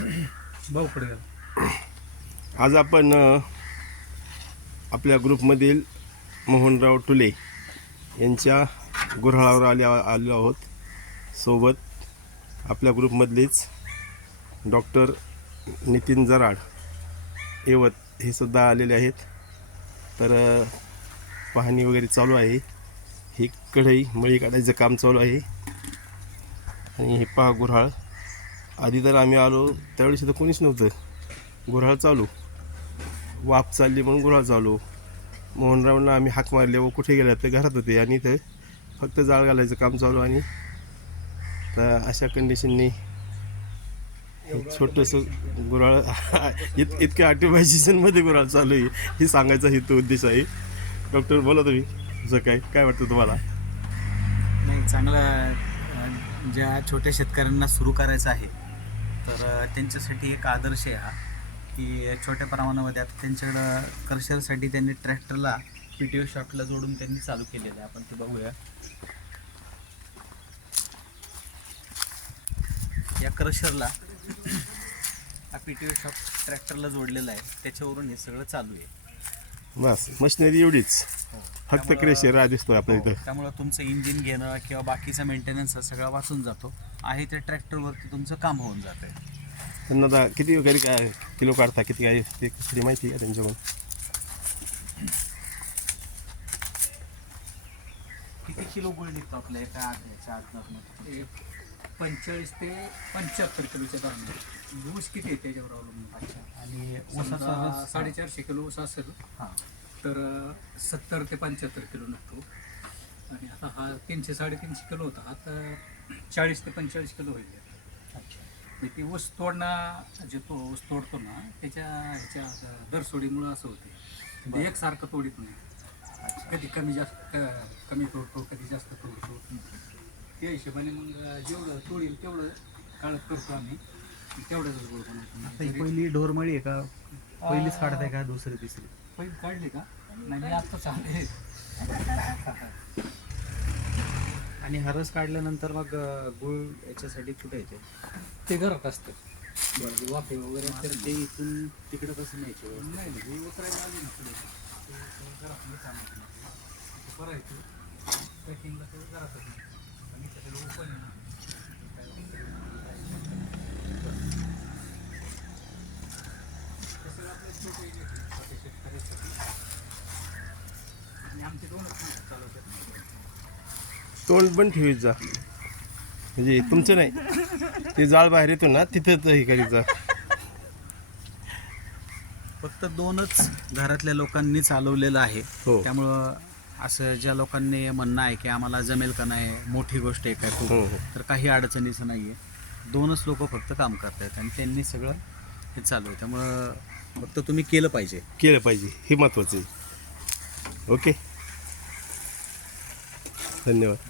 भाऊ पुढे आज आपण आपल्या ग्रुपमधील मोहनराव टुले यांच्या गुऱ्हाळावर आलो आहोत. सोबत आपल्या ग्रुपमधलेच डॉक्टर नितीन जराड येवत हे सुद्धा आलेले आहेत. तर पाहणी वगैरे चालू आहे. ही कढई मळी काढायचं काम चालू आहे. आणि हे पहा गुऱ्हाळ. आधी तर आम्ही आलो त्यावेळेस तर कोणीच नव्हतं. गुऱ्हाळ चालू, वाफ चालली म्हणून गुऱ्हाळ चालू. मोहनरावना आम्ही हाक मारले व कुठे गेले ते घरात होते आणि इथं फक्त जाळ घालायचं काम चालू. आणि तर अशा कंडिशननी छोटंसं गुऱ्हाळ इतक्या आर्टिफिशियलमध्ये गुऱ्हाळ चालू आहे हे सांगायचा हेतू उद्देश आहे. डॉक्टर बोला तुम्ही तुझं काय वाटतं तुम्हाला? नाही, चांगलं. ज्या छोट्या शेतकऱ्यांना सुरू करायचं आहे तर त्यांच्यासाठी एक आदर्श आहे हा, की छोट्या प्रमाणामध्ये आता त्यांच्याकडं क्रशरसाठी त्यांनी ट्रॅक्टरला PTO शॉपला जोडून त्यांनी चालू केलेलं आहे. आपण ते बघूया. या क्रशरला हा PTO शॉप ट्रॅक्टरला जोडलेला आहे, त्याच्यावरून हे सगळं चालू आहे. बस मशिनरी एवढीच, फक्त क्रेशर दिसतोय आपल्या इथं. त्यामुळं तुमचं इंजिन घेणं किंवा बाकीचा मेंटेनन्स हा सगळा वाचून जातो. आहे त्या ट्रॅक्टरवरती तुमचं काम होऊन जातं आहे. त्यांना आता किती वगैरे काय किलो काढता, किती काय ते थोडी माहिती आहे का त्यांच्याकडून? किती किलो गुळ निघतो आपल्या एका आठवड्याच्या आतमध्ये? 45 ते 75 किलोच्या दरम्यान. ऊस किती आहे त्याच्यावर अवलंबून. आणि समजा ऊसाचा 450 किलो ऊस असेल हां, तर 70 ते 75 किलो निघतो. आणि आता हा 300-350 किलो होता, आता 40 ते 45 किलो होईल. अच्छा. म्हणजे ती ऊस तोडणं जे तो ऊस तोडतो ना ह्याच्या दरसोडीमुळं असं होते. म्हणजे एकसारखं तोडीत नाही, कधी कमी तोडतो, कधी जास्त तोडतो. त्या हिशोबाने मग जेवढं तोडील तेवढं काढत करतो आम्ही, तेवढंच गोळ आता बनवतो. ही पहिली ढोर मळी आहे का? पहिलीच काढताय का दुसरी तिसरी? पहिली काढली का? नाही, मी आत्ताच आले. आणि हरस काढल्यानंतर मग गुळ याच्यासाठी कुठे येते? ते घरात असतं वाफे वगैरे तर असते. ते इथून तिकडं कसं न्यायचं? नाही हे उतरायला आली ना पुढे, ते घरात करायचं पॅकिंगला, ते घरातच नाही. आणि त्याच्याला ओपन आणि आमचे 2च माणसं चालवतात. तोंड पण ठेवीत जा, म्हणजे तुमचं नाही, ते जाळ बाहेर येतो ना तिथंच हे करीत जा. फक्त 2च घरातल्या लोकांनी चालवलेलं आहे. हो. त्यामुळं असं ज्या लोकांनी म्हणणं आहे की आम्हाला जमेल का नाही, मोठी गोष्ट आहे काय खूप, हो हो तर काही अडचणीचं नाही आहे. 2च लोक फक्त काम करत आहेत आणि त्यांनी सगळं हे चालू आहे. त्यामुळं फक्त तुम्ही केलं पाहिजे. केलं पाहिजे, हे महत्त्वाचं आहे. ओके, धन्यवाद.